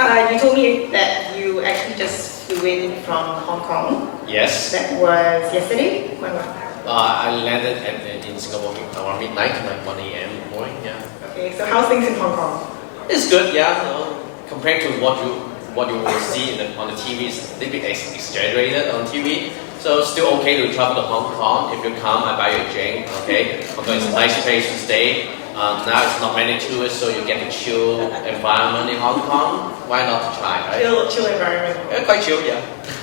You told me that you actually just flew in from Hong Kong. Yes. That was yesterday? When was I landed in Singapore around midnight, like 1 a.m. morning, yeah. Okay, so how's things in Hong Kong? It's good, yeah. Compared to what you will see on the TV, it's a little bit exaggerated on TV. So still okay to travel to Hong Kong. If you come, I buy you a drink, okay? Hong Kong is a nice place to stay. Now it's not many tourists, so you get the chill environment in Hong Kong. Why not to try, right? Chill environment. Quite chill, yeah.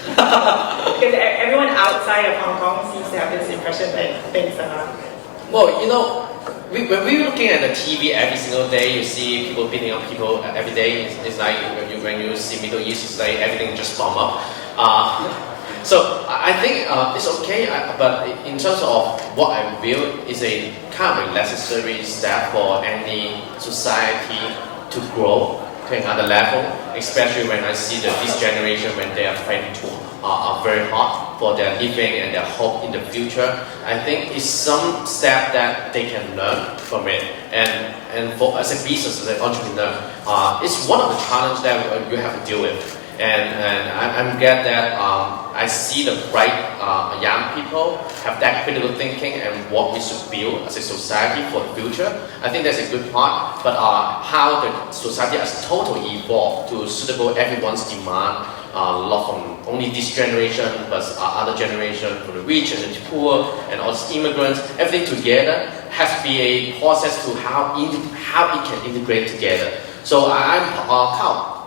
Because everyone outside of Hong Kong seems to have this impression that things are... Well, you know, when we're looking at the TV every single day, you see people beating up people every day. It's like when you see Middle East, it's like everything just bomb up. So I think it's okay, but in terms of what I feel is a kind of a necessary step for any society to grow to another level, especially when I see that this generation, when they are fighting are very hard for their living and their hope in the future. I think it's some step that they can learn from it. And for as a business, as an entrepreneur, it's one of the challenges that you have to deal with. And I'm glad that I see the bright young people have that critical thinking and what we should build as a society for the future. I think that's a good part. But how the society as a total evolved to suitable everyone's demand, not from only this generation, but other generation, for the rich and the poor, and also immigrants, everything together has to be a process to how it can integrate together. So I'm kind of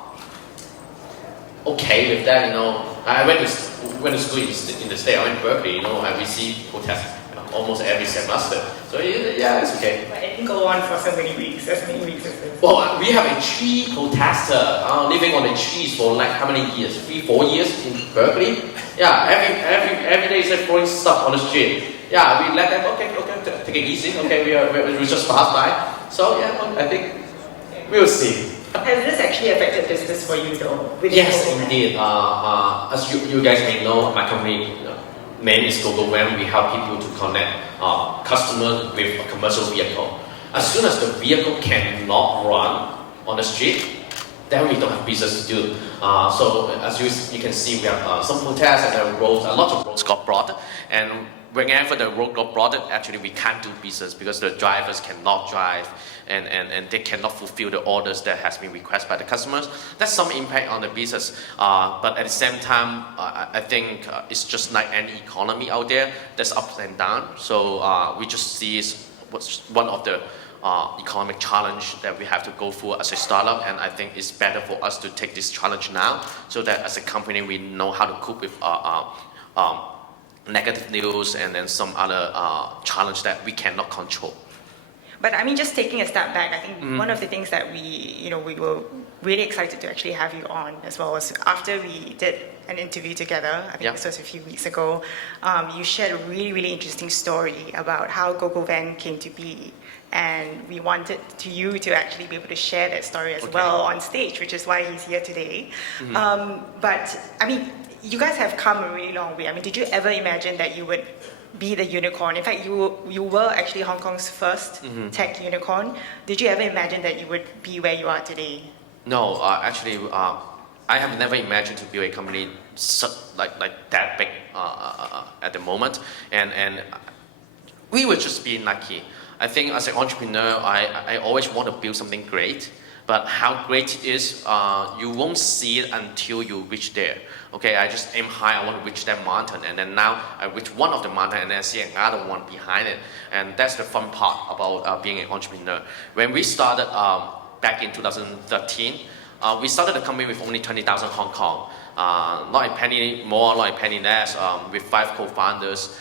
okay with that, you know. I went to school in the state. I went to Berkeley, you know. I received protests almost every semester. So yeah, it's okay. But it didn't go on for so many weeks. As many weeks as this. Well, we have a tree protester living on the trees for like how many years? 3-4 years in Berkeley. Yeah, every day is like throwing stuff on the street. Yeah, we let them. Okay, take it easy. Okay, we just pass by. So yeah, I think we'll see. Has this actually affected business for you though? Yes, indeed. As you guys may know, my company name is GoGoVan. We help people to connect customers with a commercial vehicle. As soon as the vehicle cannot run on the street, then we don't have business to do. So as you can see, we have some protests and the roads. A lot of roads got blocked, and whenever the road got blocked, actually we can't do business because the drivers cannot drive. And they cannot fulfill the orders that has been requested by the customers. That's some impact on the business. But at the same time, I think it's just like any economy out there. There's ups and downs. So we just see it's one of the economic challenge that we have to go through as a startup. And I think it's better for us to take this challenge now, so that as a company we know how to cope with negative news and then some other challenge that we cannot control. But I mean, just taking a step back, I think one of the things that we were really excited to actually have you on as well was after we did an interview together, I think this was a few weeks ago, you shared a really, really interesting story about how GoGoVan came to be. And we wanted you to actually be able to share that story as well on stage, which is why he's here today. But I mean, you guys have come a really long way. I mean, did you ever imagine that you would be the unicorn? In fact, you were actually Hong Kong's first tech unicorn. Did you ever imagine that you would be where you are today? No, actually, I have never imagined to build a company like that big at the moment, and we were just being lucky. I think as an entrepreneur, I always want to build something great. But how great it is, you won't see it until you reach there. Okay, I just aim high, I want to reach that mountain, and then now I reach one of the mountains and then I see another one behind it. And that's the fun part about being an entrepreneur. When we started back in 2013, we started the company with only 20,000 Hong Kong. Not a penny more, not a penny less, with 5 co-founders,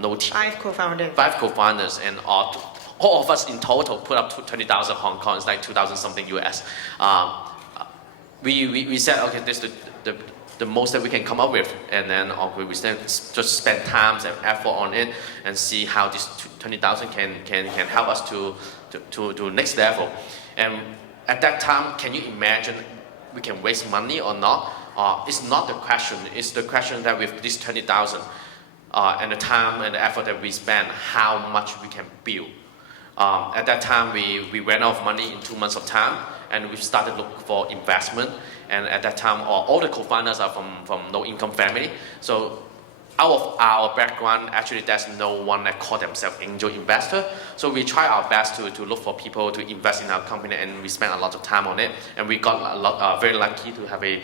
no team. 5 co-founders. 5 co-founders, and all of us in total put up to 20,000 Hong Kong. It's like 2,000 something US. We said, okay, this is the most that we can come up with, and then we just spend time and effort on it and see how this 20,000 can help us to next level. And at that time, can you imagine we can waste money or not? It's not the question. It's the question that with this 20,000 and the time and the effort that we spend, how much we can build. At that time, we ran out of money in 2 months of time, and we started looking for investment. And at that time, all the co-founders are from low-income family. So out of our background, actually there's no one that call themselves angel investor. So we try our best to look for people to invest in our company, and we spend a lot of time on it. And we got a lot, very lucky to have a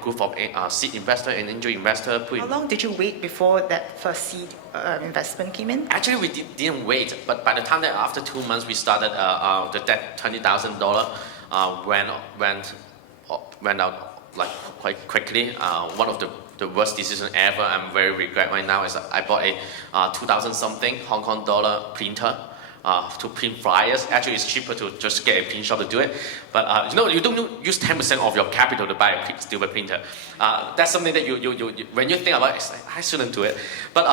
group of seed investor and angel investor. How long did you wait before that first seed investment came in? Actually, we didn't wait, but by the time that after 2 months we started, that $20,000 went out like quite quickly. One of the worst decision ever, I'm very regret right now, is I bought a 2,000 something Hong Kong dollar printer to print flyers. Actually, it's cheaper to just get a print shop to do it. But you don't use 10% of your capital to buy a silver printer. That's something that you when you think about it, it's like, I shouldn't do it. But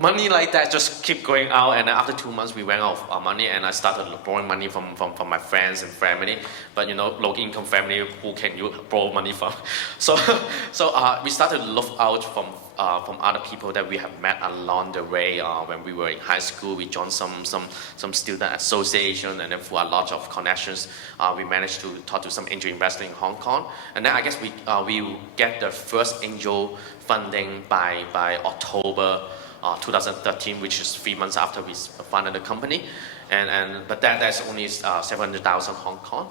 money like that just keep going out, and after 2 months we ran out of money, and I started borrowing money from my friends and family. But low income family, who can you borrow money from? So we started to look out from other people that we have met along the way. When we were in high school, we joined some student association, and then through a lot of connections, we managed to talk to some angel investors in Hong Kong. And then I guess we get the first angel funding by October 2013, which is 3 months after we founded the company. But that's only 700,000 Hong Kong.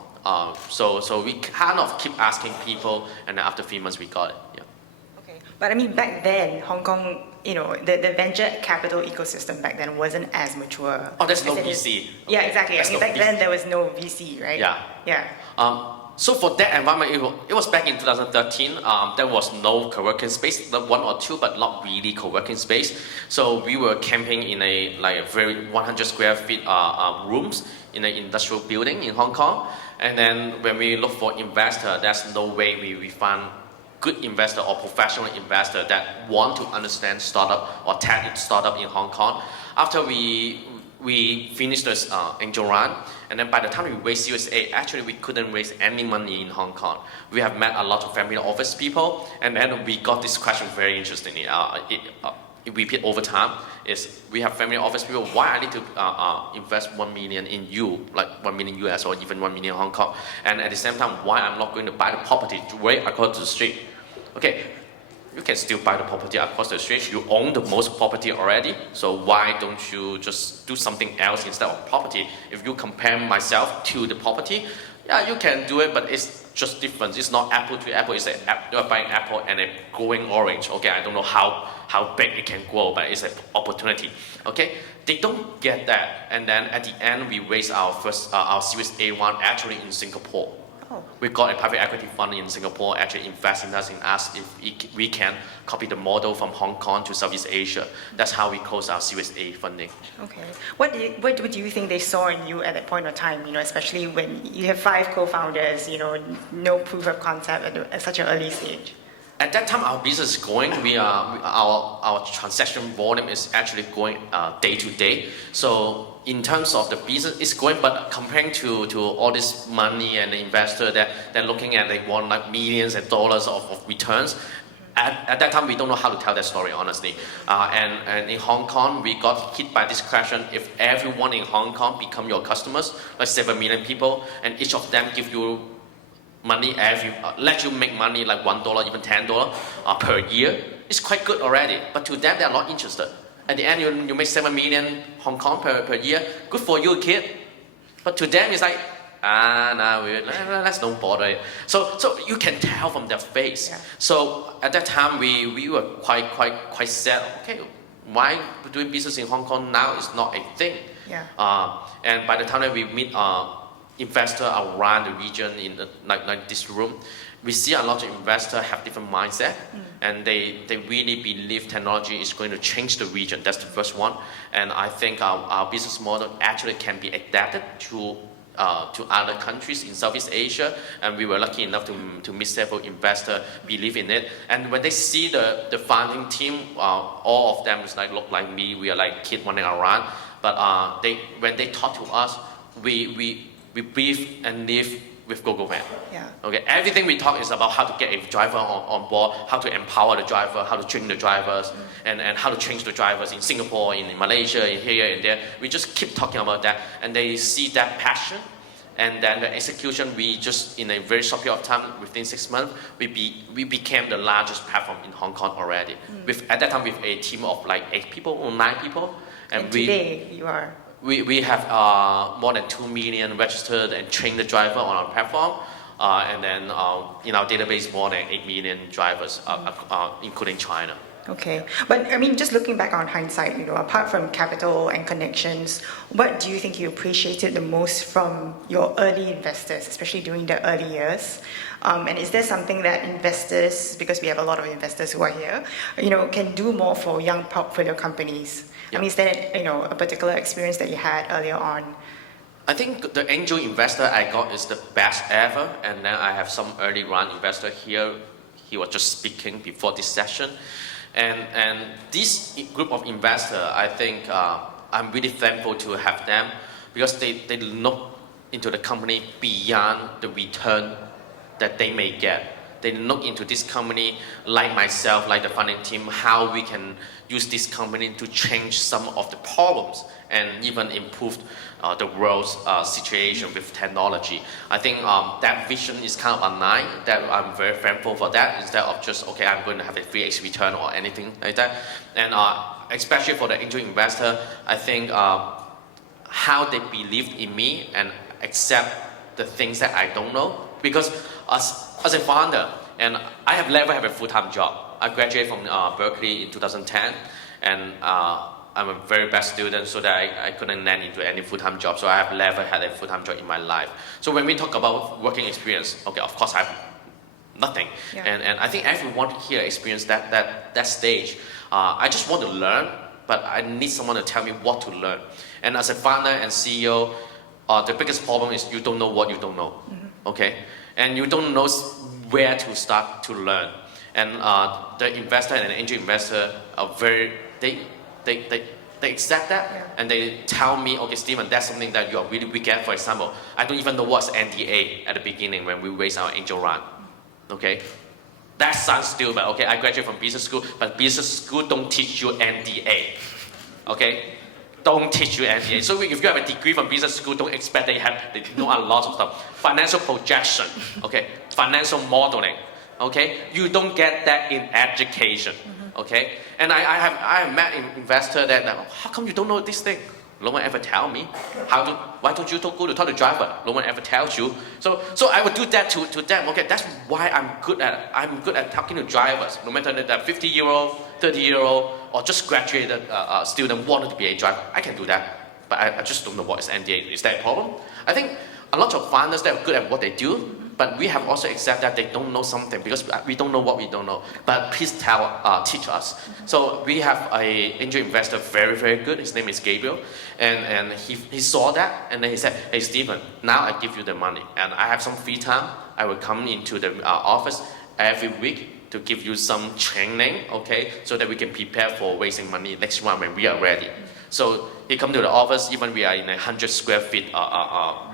So we kind of keep asking people, and then after 3 months we got it. Yeah. Okay, but I mean back then, Hong Kong, the venture capital ecosystem back then wasn't as mature. Oh, there's no VC. Yeah, exactly. I mean back then there was no VC, right? Yeah. Yeah. So for that environment, it was back in 2013. There was no co-working space, one or two, but not really co-working space. So we were camping in a very 100 square feet rooms in an industrial building in Hong Kong. And then when we look for investor, there's no way we find good investor or professional investor that want to understand startup or tech startup in Hong Kong. After we finished this angel run, and then by the time we raised Series A, actually we couldn't raise any money in Hong Kong. We have met a lot of family office people, and then we got this question very interestingly. It repeat over time, is we have family office people, why I need to invest 1 million in you, like 1 million US or even 1 million Hong Kong, and at the same time, why I'm not going to buy the property right across the street? Okay, you can still buy the property across the street. You own the most property already, so why don't you just do something else instead of property? If you compare myself to the property, yeah, you can do it, but it's just different. It's not apple to apple. It's you're buying apple and a growing orange. Okay, I don't know how big it can grow, but it's an opportunity. Okay, they don't get that, and then at the end we raised our first our Series A1 actually in Singapore. We got a private equity fund in Singapore actually investing in us and asked if we can copy the model from Hong Kong to Southeast Asia. That's how we closed our Series A funding. Okay. What do you think they saw in you at that point of time, especially when you have 5 co-founders, no proof of concept at such an early stage? At that time, our business is growing. Our transaction volume is actually growing day to day. So in terms of the business, it's growing, but comparing to all this money and the investor that they're looking at, they want like millions of dollars of returns. At that time, we don't know how to tell that story, honestly. And in Hong Kong, we got hit by this question: if everyone in Hong Kong become your customers, like 7 million people, and each of them give you money let you make money like $1, even $10 per year, it's quite good already. But to them, they are not interested. At the end, you make 7 million Hong Kong per year. Good for you, kid. But to them, it's like, let's don't bother. So you can tell from their face. Yeah. So at that time, we were quite sad. Okay, why doing business in Hong Kong now is not a thing. Yeah. And by the time that we meet investor around the region in like this room, we see a lot of investors have different mindset, and they really believe technology is going to change the region. That's the first one, and I think our business model actually can be adapted to other countries in Southeast Asia, and we were lucky enough to meet several investors believe in it. And when they see the founding team, all of them is look like me. We are like kids running around, but when they talk to us, we breathe and live with GoGoVan. Yeah. Okay. Everything we talk is about how to get a driver on board, how to empower the driver, how to train the drivers, and how to change the drivers in Singapore, in Malaysia, in here and there. We just keep talking about that, and they see that passion, And then the execution, we just in a very short period of time, within 6 months, we became the largest platform in Hong Kong already. With at that time, with a team of like 8 people or 9 people, and today you are. We have more than 2 million registered and trained the driver on our platform, and then in our database more than 8 million drivers, including China. Okay, but I mean, just looking back on hindsight, apart from capital and connections, what do you think you appreciated the most from your early investors, especially during the early years? And is there something that investors, because we have a lot of investors who are here, can do more for young portfolio companies? I mean, is there a particular experience that you had earlier on? I think the angel investor I got is the best ever, and then I have some early run investor here. He was just speaking before this session. And this group of investors, I think I'm really thankful to have them because they look into the company beyond the return that they may get. They look into this company, like myself, like the funding team, how we can use this company to change some of the problems and even improve the world's situation with technology. I think that vision is kind of aligned, that I'm very thankful for that, instead of just, okay, I'm going to have a 3x return or anything like that. And especially for the angel investor, I think how they believed in me and accept the things that I don't know. Because as a founder, and I have never had a full-time job. I graduated from Berkeley in 2010, and I'm a very best student, so that I couldn't land into any full-time job. So I have never had a full-time job in my life. So when we talk about working experience, okay, of course I have nothing. Yeah. And I think everyone here experienced that stage. I just want to learn, but I need someone to tell me what to learn. And as a founder and CEO, the biggest problem is you don't know what you don't know. Okay, and you don't know where to start to learn. And the investor and the angel investor are they accept that, and they tell me, okay, Steven, that's something that you are really weak at. For example, I don't even know what's NDA at the beginning when we raised our angel round. Okay, that sounds stupid. Okay, I graduated from business school, but business school don't teach you NDA. Okay, don't teach you NDA. So if you have a degree from business school, don't expect they know a lot of stuff. Financial projection, okay, financial modeling, okay, you don't get that in education. Okay, and I have met an investor that how come you don't know this thing? No one ever tell me. Why don't you go to talk to driver? No one ever tells you. So I would do that to them. Okay, that's why I'm good at talking to drivers. No matter that 50-year-old, 30-year-old, or just graduated student wanted to be a driver, I can do that. But I just don't know what is NDA. Is that a problem? I think a lot of founders that are good at what they do. But we have also accepted that they don't know something because we don't know what we don't know. But please teach us. So we have an angel investor, very, very good. His name is Gabriel. And he saw that, and then he said, hey, Steven, now I give you the money. And I have some free time. I will come into the office every week to give you some training, okay, so that we can prepare for raising money next round when we are ready. So he come to the office, even we are in 100 square feet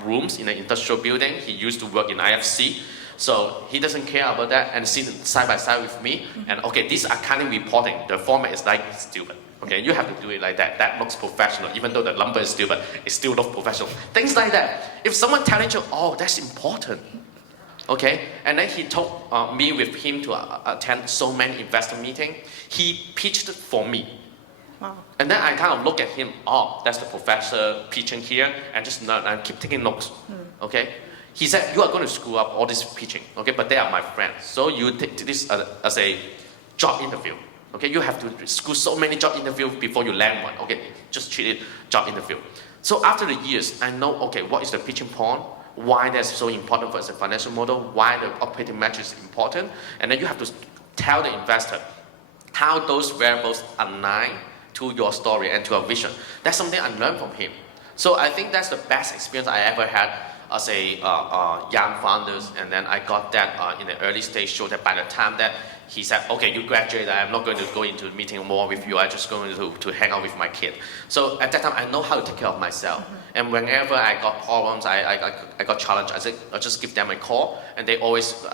rooms in an industrial building. He used to work in IFC. So he doesn't care about that and sit side by side with me. And okay, this accounting reporting, the format is like stupid. Okay, you have to do it like that. That looks professional. Even though the number is stupid, it still looks professional. Things like that. If someone telling you, oh, that's important. Okay, and then he took me with him to attend so many investor meetings. He pitched for me. Wow. And then I kind of look at him, oh, that's the professor pitching here, and just keep taking notes, okay? He said, you are going to screw up all this pitching, okay, but they are my friends. So you take this as a job interview, okay? You have to screw so many job interviews before you land one, okay? Just treat it job interview. So after the years, I know, okay, what is the pitching point, why that's so important for us as a financial model, why the operating metric is important, and then you have to tell the investor how those variables align to your story and to your vision. That's something I learned from him. So I think that's the best experience I ever had as a young founders. And then I got that in the early stage, so that by the time that he said, okay, you graduated, I'm not going to go into the meeting more with you, I'm just going to hang out with my kid. So at that time, I know how to take care of myself. And whenever I got problems, I got challenged, I just give them a call, and they always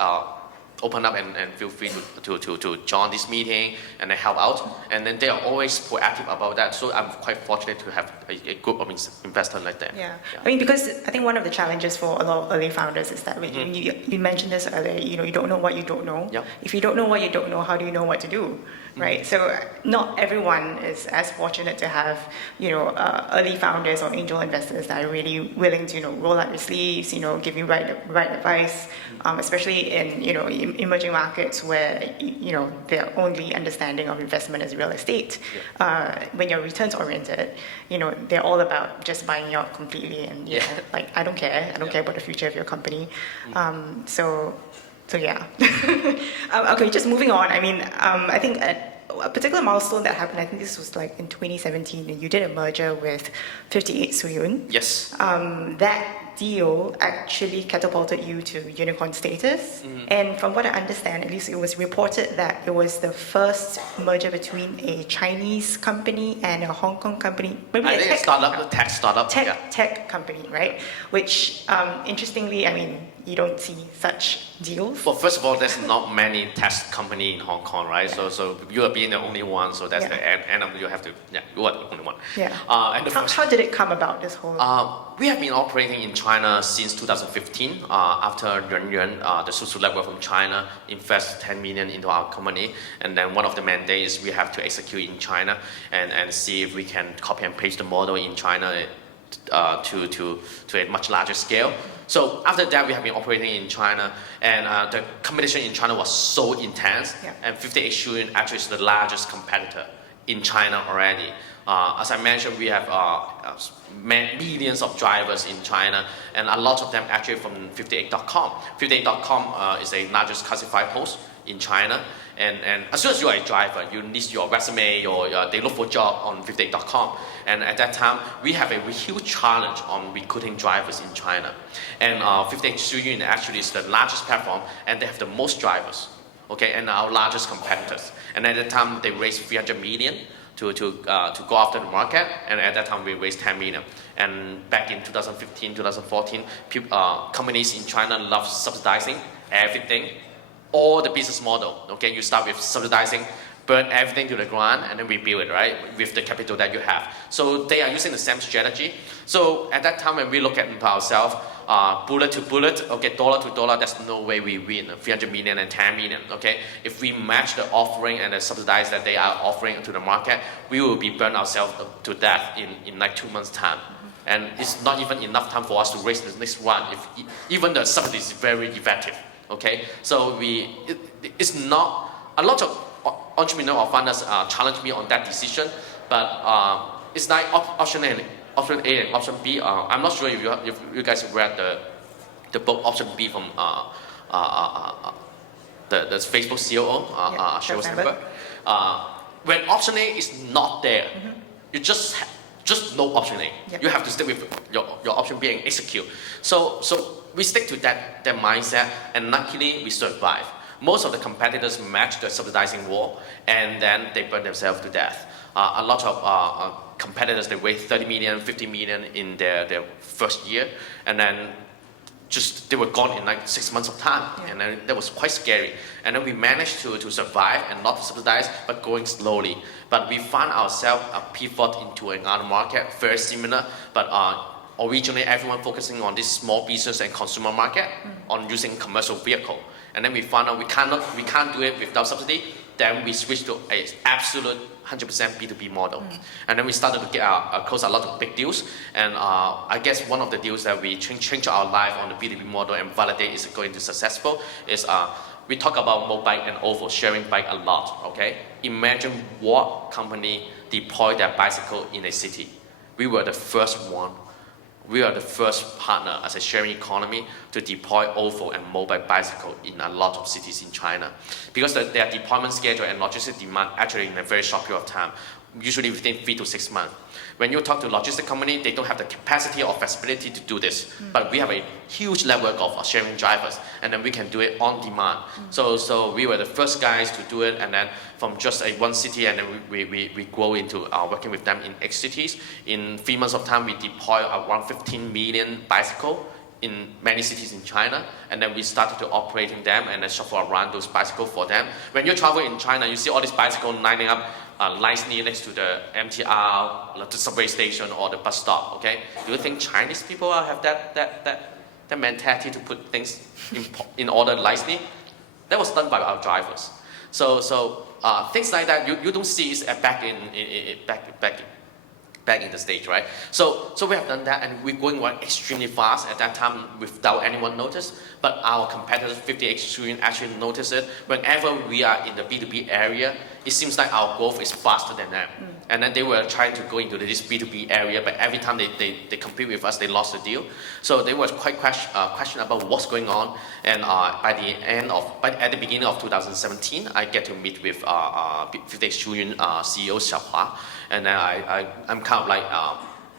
open up and feel free to join this meeting and then help out. And then they are always proactive about that. So I'm quite fortunate to have a group of investors like that. Yeah. I mean, because I think one of the challenges for a lot of early founders is that when you mentioned this earlier, you don't know what you don't know. Yep. If you don't know what you don't know, how do you know what to do? Right? So not everyone is as fortunate to have, early founders or angel investors that are really willing to, roll up your sleeves, give you right advice, especially in, emerging markets where, their only understanding of investment is real estate. When you're returns oriented, they're all about just buying you out completely and like, I don't care about the future of your company. So yeah. Okay, just moving on. I mean, I think a particular milestone that happened, I think this was like in 2017, and you did a merger with 58 Suyun. Yes. That deal actually catapulted you to unicorn status. And from what I understand, at least it was reported that it was the first merger between a Chinese company and a Hong Kong company. Maybe I think a startup, tech startup. Tech company, right? Which, interestingly, I mean, you don't see such deals. Well, first of all, there's not many tech company in Hong Kong, right? So you are being the only one, so that's the end of you have to, you are the only one. Yeah. And how did it come about, this whole... we have been operating in China since 2015. After Yuan, the social network from China, invest 10 million into our company. And then one of the mandates we have to execute in China and see if we can copy and paste the model in China to a much larger scale. So after that, we have been operating in China, and the competition in China was so intense, and 58 Suyun actually is the largest competitor in China already. As I mentioned, we have millions of drivers in China, and a lot of them actually from 58.com. 58.com is the largest classified post in China, and as soon as you are a driver, you list your resume, they look for job on 58.com. And at that time, we have a huge challenge on recruiting drivers in China. And 58 Suyun actually is the largest platform, and they have the most drivers, okay, and our largest competitors. And at that time, they raised 300 million to go after the market, and at that time we raised 10 million. And back in 2015, 2014, companies in China love subsidizing everything, all the business model. Okay, you start with subsidizing, burn everything to the ground, and then rebuild it, right, with the capital that you have. So they are using the same strategy. So at that time, when we look at ourselves, bullet to bullet, okay, dollar to dollar, there's no way we win 300 million and 10 million, okay? If we match the offering and the subsidize that they are offering to the market, we will be burn ourselves to death in like 2 months' time. And it's not even enough time for us to raise the next one, if even the subsidy is very effective, okay? So it's not, a lot of entrepreneurs or founders challenge me on that decision, but it's like option A and option B. I'm not sure if you guys have read the book Option B from the Facebook COO, Sheryl Sandberg. When option A is not there, you just no option A. You have to stick with your option B and execute. So we stick to that mindset, and luckily we survive. Most of the competitors match the subsidizing war, and then they burn themselves to death. A lot of competitors, they raised 30 million, 50 million in their first year, and then they were gone in like 6 months of time, and then that was quite scary. And then we managed to survive and not subsidize, but going slowly. But we found ourselves a pivot into another market, very similar, but originally everyone focusing on this small business and consumer market on using commercial vehicle. And then we found out we can't do it without subsidy. Then we switched to an absolute 100% B2B model. And then we started to close a lot of big deals. And I guess one of the deals that we change our life on the B2B model and validate is going to successful is we talk about mobile and OVO, sharing bike a lot, okay? Imagine what company deployed their bicycle in a city. We were the first one. We are the first partner as a sharing economy to deploy OVO and mobile bicycle in a lot of cities in China. Because their deployment schedule and logistic demand actually in a very short period of time, usually within 3 to 6 months. When you talk to logistic company, they don't have the capacity or flexibility to do this. But we have a huge network of sharing drivers, and then we can do it on demand. So we were the first guys to do it, and then from just one city, and then we grow into working with them in 8 cities. In 3 months of time, we deploy around 15 million bicycle in many cities in China, and then we started to operating them and then shuffle around those bicycles for them. When you travel in China, you see all these bicycles lining up nicely next to the MTR, the subway station, or the bus stop. Okay, do you think Chinese people have that mentality to put things in order nicely? That was done by our drivers. So things like that you don't see is back in the States, right? So we have done that, and we're going extremely fast at that time without anyone notice. But our competitors, 58 Suyun, actually notice it. Whenever we are in the B2B area, it seems like our growth is faster than them. And then they were trying to go into this B2B area, but every time they compete with us, they lost the deal. So they were quite question about what's going on. And at the beginning of 2017, I get to meet with 58 Suyun CEO Xiaohua. And then I'm kind of like,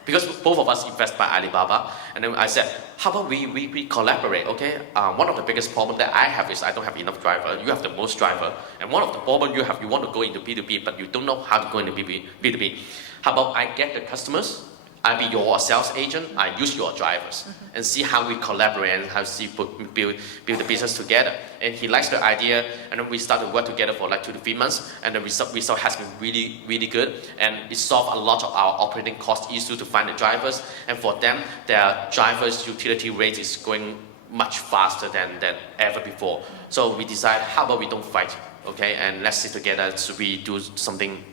because both of us invest by Alibaba, and then I said, how about we collaborate, okay? One of the biggest problems that I have is I don't have enough driver. You have the most driver. And one of the problems you have, you want to go into B2B, but you don't know how to go into B2B. How about I get the customers, I be your sales agent, I use your drivers, and see how we collaborate and how we build the business together. And he likes the idea, and then we start to work together for like 2 to 3 months, and the result has been really, really good, and it solved a lot of our operating cost issue to find the drivers, and for them, their drivers' utility rate is going much faster than ever before. So we decided, how about we don't fight, okay, and let's sit together so we do something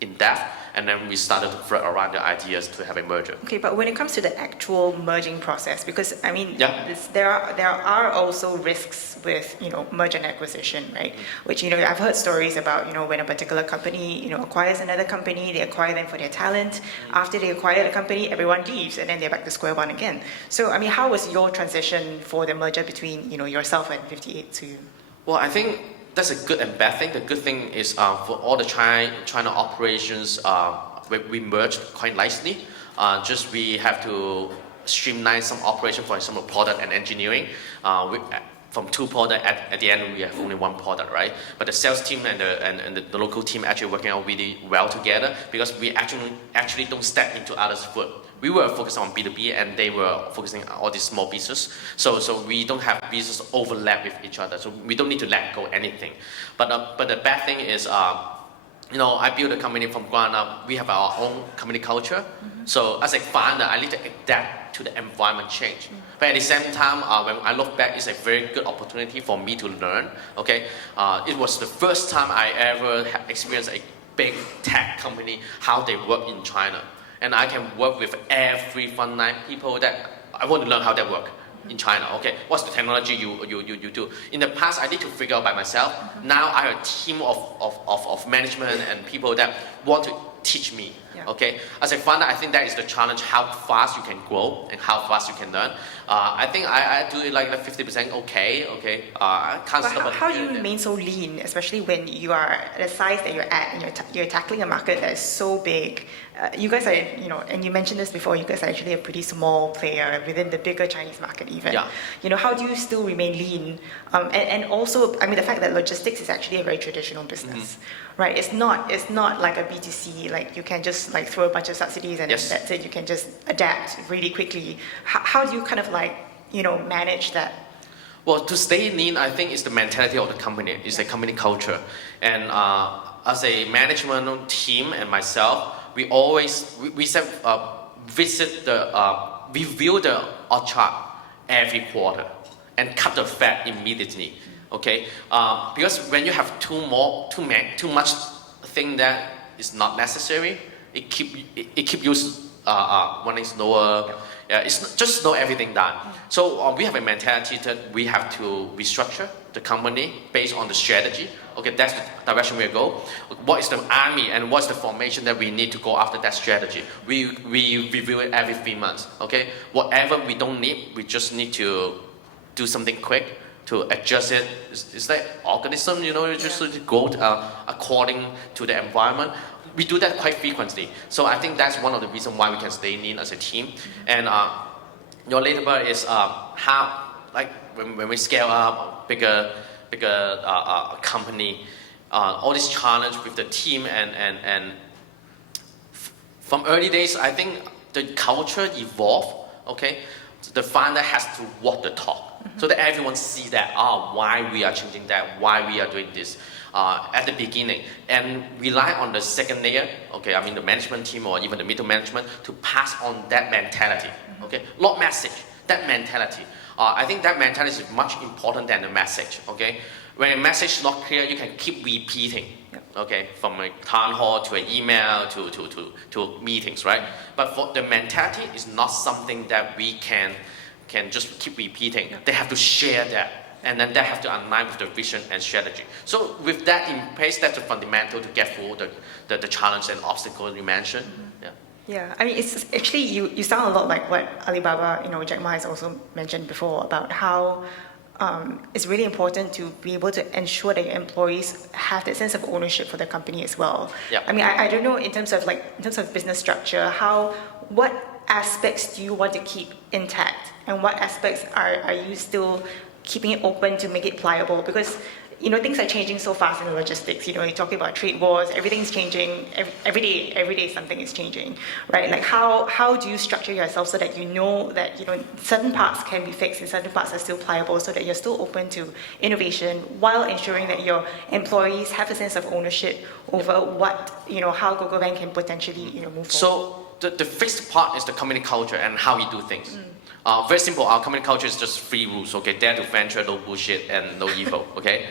in depth, and then we started to thread around the ideas to have a merger. Okay, but when it comes to the actual merging process, because I mean, Yeah. there are also risks with merger and acquisition, right? Which I've heard stories about when a particular company acquires another company, they acquire them for their talent. After they acquire the company, everyone leaves, and then they're back to square one again. So I mean, how was your transition for the merger between yourself and 58 Suyun? Well, I think that's a good and bad thing. The good thing is for all the China operations, we merged quite nicely. Just we have to streamline some operation, for example, product and engineering. From 2 products, at the end we have only 1 product, right? But the sales team and the local team actually working out really well together, because we actually don't step into others' foot. We were focused on B2B, and they were focusing on all these small business. So we don't have business overlap with each other. So we don't need to let go anything. But the bad thing is, I built a company from ground up. We have our own company culture. So as a founder, I need to adapt to the environment change. But at the same time, when I look back, it's a very good opportunity for me to learn. Okay, it was the first time I ever experienced a big tech company, how they work in China. And I can work with every frontline people that I want to learn how they work in China. Okay, what's the technology you do? In the past, I need to figure out by myself. Now I have a team of management and people that want to teach me. Yeah. Okay, as a founder, I think that is the challenge: how fast you can grow and how fast you can learn. I think I do it like 50%. Okay. I can't stop. But how do you remain so lean, especially when you are at the size that you're at, and you're tackling a market that is so big? You guys are, and you mentioned this before. You guys are actually a pretty small player within the bigger Chinese market, even. Yeah. How do you still remain lean? And also, I mean, the fact that logistics is actually a very traditional business, right? It's not like a B2C. Like you can just like throw a bunch of subsidies and that's it. You can just adapt really quickly. How do you kind of like manage that? Well, to stay lean, I think it's the mentality of the company. It's a company culture, and as a management team and myself, we always review the org chart every quarter and cut the fat immediately. Okay, because when you have too much thing that is not necessary, it keep you running slower. It's just not everything done. So we have a mentality that we have to restructure the company based on the strategy. Okay, that's the direction we go. What is the army and what's the formation that we need to go after that strategy? We review it every 3 months. Okay, whatever we don't need, we just need to do something quick to adjust it. It's like organism, you just go according to the environment. We do that quite frequently. So I think that's one of the reasons why we can stay lean as a team. And your later part is how, like when we scale up bigger company, all this challenge with the team and from early days, I think the culture evolved. Okay, So the founder has to walk the talk, so that everyone sees that, why we are changing that, why we are doing this at the beginning, and rely on the second layer, okay, I mean the management team or even the middle management to pass on that mentality, okay, not message, that mentality. I think that mentality is much important than the message, okay. When a message is not clear, you can keep repeating, okay, from a town hall to an email to meetings, right? But for the mentality is not something that we can just keep repeating. They have to share that, and then they have to align with the vision and strategy. So with that in place, that's the fundamental to get through the challenge and obstacle you mentioned. Yeah, I mean, it's actually, you sound a lot like what Alibaba, Jack Ma has also mentioned before about how it's really important to be able to ensure that your employees have that sense of ownership for the company as well. Yeah. I mean, I don't know in terms of business structure, what aspects do you want to keep intact, and what aspects are you still keeping it open to make it pliable? Because things are changing so fast in the logistics. You're talking about trade wars, everything's changing. Every day something is changing, right? Like how do you structure yourself so that you know that certain parts can be fixed and certain parts are still pliable, so that you're still open to innovation while ensuring that your employees have a sense of ownership over how GoGoVan can potentially move forward. So the fixed part is the company culture and how we do things. Very simple. Our company culture is just 3 rules. Okay, dare to venture, no bullshit, and no evil. Okay,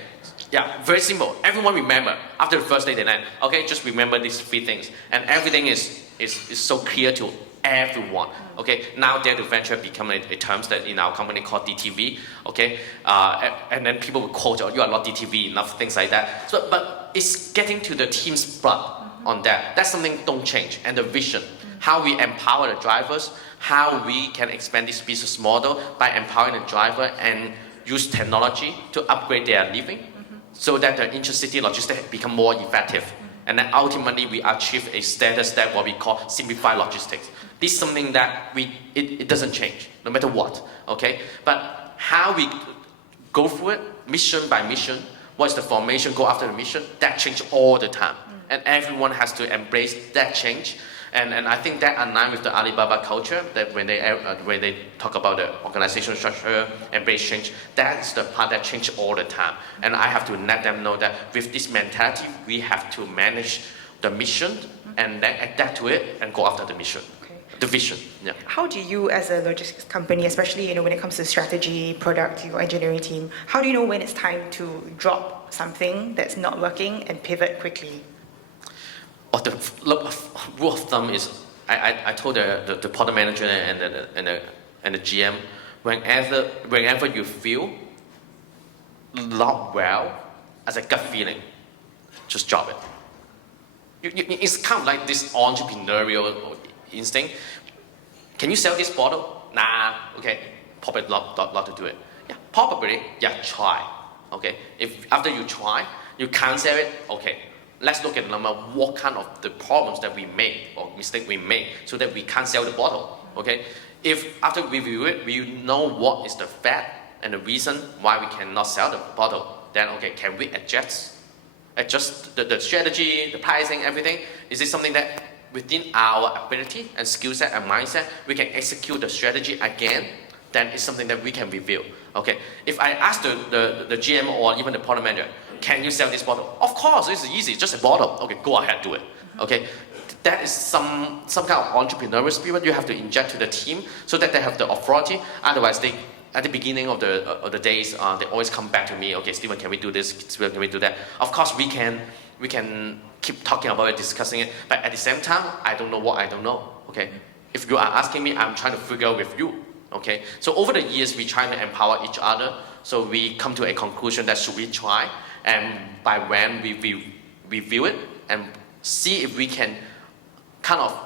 yeah, very simple. Everyone remember after the first day they land. Okay, just remember these 3 things, and everything is so clear to everyone. Okay, now dare to venture become a term that in our company called DTV. Okay, and then people will quote, "Oh, you are not DTV," enough things like that. So, but it's getting to the team's blood on that. That's something don't change, and the vision, how we empower the drivers. How we can expand this business model by empowering the driver and use technology to upgrade their living, so that the intercity logistics become more effective. And then ultimately we achieve a status that what we call simplified logistics. This is something that it doesn't change, no matter what, okay? But how we go through it, mission by mission, what's the formation, go after the mission, that changes all the time. And everyone has to embrace that change. And I think that aligns with the Alibaba culture, that when they talk about the organizational structure, embrace change, that's the part that changes all the time. And I have to let them know that with this mentality, we have to manage the mission and then adapt to it and go after the mission, the vision. Yeah. How do you, as a logistics company, especially when it comes to strategy, product, your engineering team, how do you know when it's time to drop something that's not working and pivot quickly? The rule of thumb is, I told the product manager and the GM, whenever you feel not well, as a gut feeling, just drop it. It's kind of like this entrepreneurial instinct. Can you sell this bottle? Nah. Okay, probably not to do it. Yeah, probably. Yeah, try. Okay, if after you try, you can't sell it. Okay. Let's look at the number, what kind of the problems that we make or mistake we make so that we can't sell the bottle, okay? If after we review it, we know what is the fact and the reason why we cannot sell the bottle, then okay, can we adjust the strategy, the pricing, everything? Is it something that within our ability and skill set and mindset, we can execute the strategy again? Then it's something that we can review, okay? If I ask the GM or even the product manager, can you sell this bottle? Of course, it's easy, just a bottle. Okay, go ahead, do it. Okay, that is some kind of entrepreneurial spirit you have to inject to the team so that they have the authority. Otherwise, they at the beginning of the days, they always come back to me. Okay, Steven, can we do this? Steven, can we do that? Of course, we can keep talking about it, discussing it. But at the same time, I don't know what I don't know. Okay, if you are asking me, I'm trying to figure out with you. Okay, so over the years, we try to empower each other. So we come to a conclusion that should we try, and by when we review it and see if we can kind of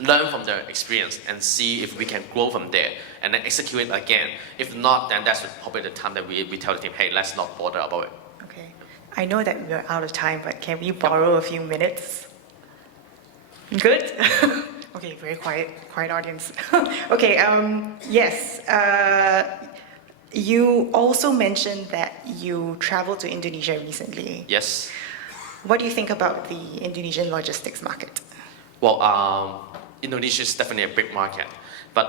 learn from the experience and see if we can grow from there and then execute it again. If not, then that's probably the time that we tell the team, hey, let's not bother about it. Okay, I know that we're out of time, but can we borrow a few minutes? Good? Okay, very quiet audience. Okay, yes. You also mentioned that you traveled to Indonesia recently. Yes. What do you think about the Indonesian logistics market? Well, Indonesia is definitely a big market. But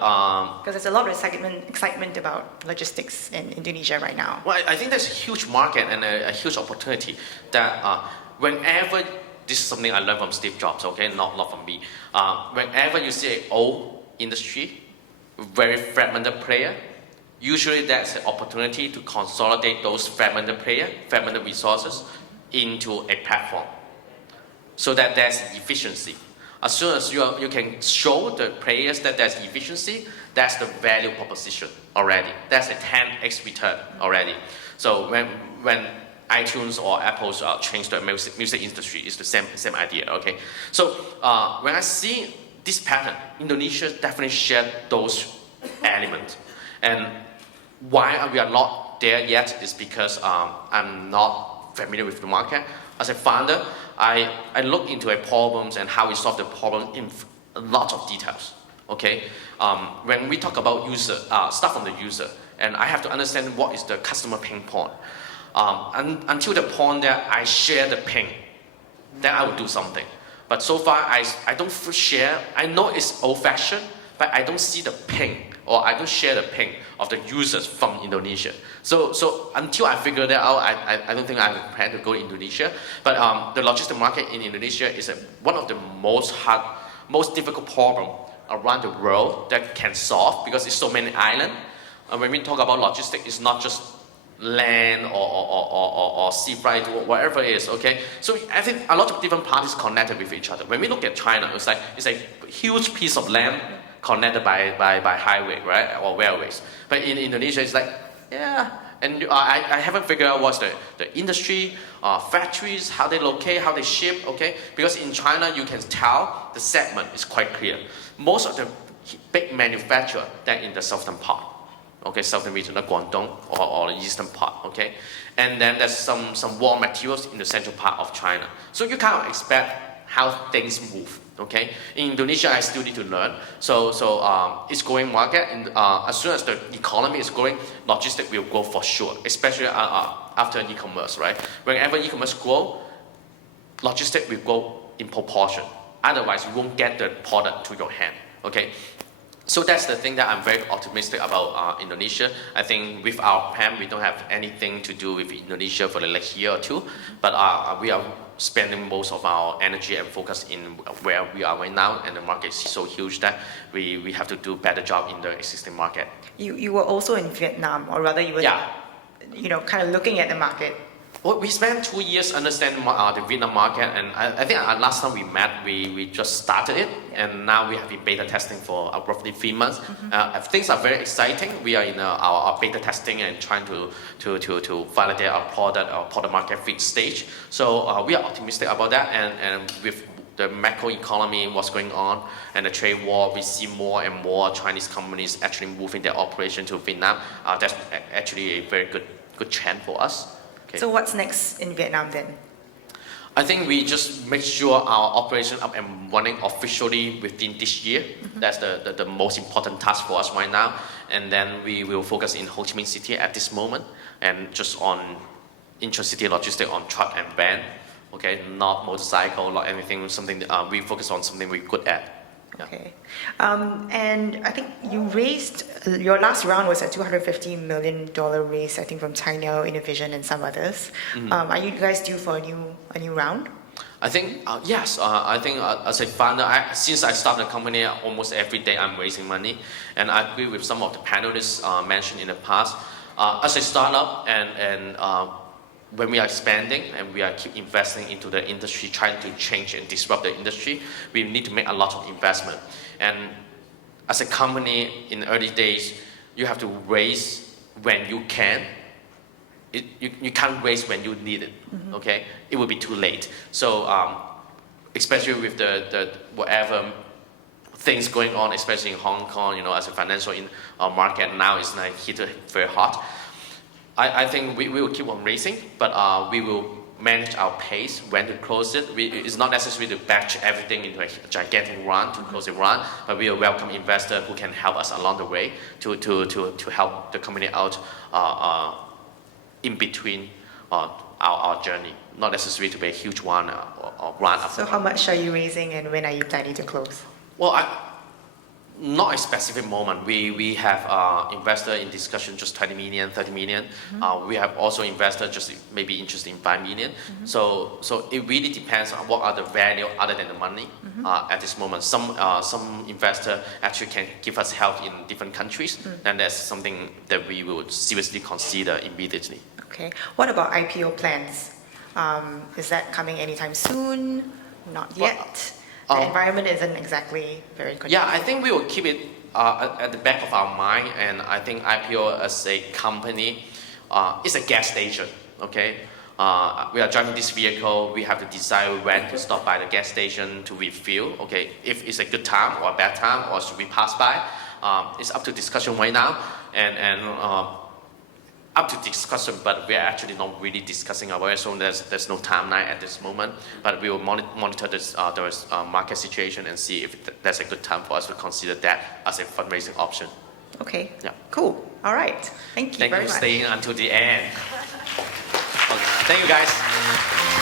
because there's a lot of excitement about logistics in Indonesia right now. well, I think there's a huge market and a huge opportunity that whenever, this is something I learned from Steve Jobs, okay, not from me. Whenever you see an old industry, very fragmented player, usually that's an opportunity to consolidate those fragmented resources into a platform, so that there's efficiency. As soon as you can show the players that there's efficiency, that's the value proposition already. That's a 10x return already. So when iTunes or Apple's change the music industry, it's the same idea. Okay. So when I see this pattern, Indonesia definitely shared those elements. And why we are not there yet is because I'm not familiar with the market. As a founder, I look into a problems and how we solve the problem in a lot of details. Okay, when we talk about user, start from the user, and I have to understand what is the customer pain point. Until the point that I share the pain, then I will do something. But so far, I don't share. I know it's old-fashioned, but I don't see the pain, or I don't share the pain of the users from Indonesia. So until I figure that out, I don't think I have a plan to go to Indonesia. But the logistics market in Indonesia is one of the most difficult problem around the world that can solve, because it's so many islands. When we talk about logistics, it's not just land or sea freight, whatever it is, okay? So I think a lot of different parties connected with each other. When we look at China, it's a huge piece of land connected by highway, right, or railways. But in Indonesia, it's like, yeah, and I haven't figured out what's the industry, factories, how they locate, how they ship, okay? Because in China, you can tell the segment is quite clear. Most of the big manufacturer, they're in the southern part, okay, southern region, like Guangdong or the eastern part, okay? And then there's some raw materials in the central part of China. So you kind of expect how things move. Okay, in Indonesia, I still need to learn. So it's growing market, and as soon as the economy is growing, logistics will grow for sure. Especially after e-commerce, right? Whenever e-commerce grow, logistics will grow in proportion. Otherwise, you won't get the product to your hand. Okay. So that's the thing that I'm very optimistic about Indonesia. I think with our plan, we don't have anything to do with Indonesia for the next year or two, but we are spending most of our energy and focus in where we are right now, and the market is so huge that we have to do a better job in the existing market. You were also in Vietnam, or rather you were, kind of looking at the market. Well, we spent 2 years understanding the Vietnam market, and I think last time we met, we just started it, and now we have been beta testing for roughly 3 months. Things are very exciting. We are in our beta testing and trying to validate our product market fit stage. So we are optimistic about that, and with the macro economy, what's going on, and the trade war, we see more and more Chinese companies actually moving their operation to Vietnam. That's actually a very good trend for us. Okay. So what's next in Vietnam then? I think we just make sure our operation up and running officially within this year. That's the most important task for us right now. And then we will focus in Ho Chi Minh City at this moment, and just on intra-city logistics on truck and van. Okay, not motorcycle, not anything. Something we focus on something we're good at. Yeah. Okay, and I think you raised, your last round was a $250 million raise, I think from China, Innovision, and some others. Are you guys due for a new round? I think yes. I think as a founder, since I started the company, almost every day I'm raising money, and I agree with some of the panelists mentioned in the past. As a startup and when we are expanding and we are keep investing into the industry, trying to change and disrupt the industry, we need to make a lot of investment. And as a company in the early days, you have to raise when you can. You can't raise when you need it. Okay, it will be too late. So especially with the whatever things going on, especially in Hong Kong, as a financial market now is like hit very hot. I think we will keep on raising, but we will manage our pace when to close it. It's not necessary to batch everything into a gigantic run to close a run, but we will welcome investors who can help us along the way to help the company out in between our journey. Not necessary to be a huge one or run. So how much are you raising, and when are you planning to close? Well, Not a specific moment. We have investor in discussion just 20 million, 30 million. We have also investor just maybe interested in 5 million. So it really depends on what are the value other than the money at this moment. Some investor actually can give us help in different countries, and that's something that we will seriously consider immediately. Okay. What about IPO plans? Is that coming anytime soon? Not yet. The environment isn't exactly very conducive. Yeah, I think we will keep it at the back of our mind, and I think IPO as a company is a gas station. Okay, we are driving this vehicle. We have to decide when to stop by the gas station to refuel. Okay, if it's a good time or a bad time, or should we pass by? It's up to discussion right now, and up to discussion, but we are actually not really discussing about it, so there's no timeline at this moment. But we will monitor this market situation and see if that's a good time for us to consider that as a fundraising option. Okay. Yeah. Cool. All right. Thank you very much. Thank you for staying until the end. Thank you, guys.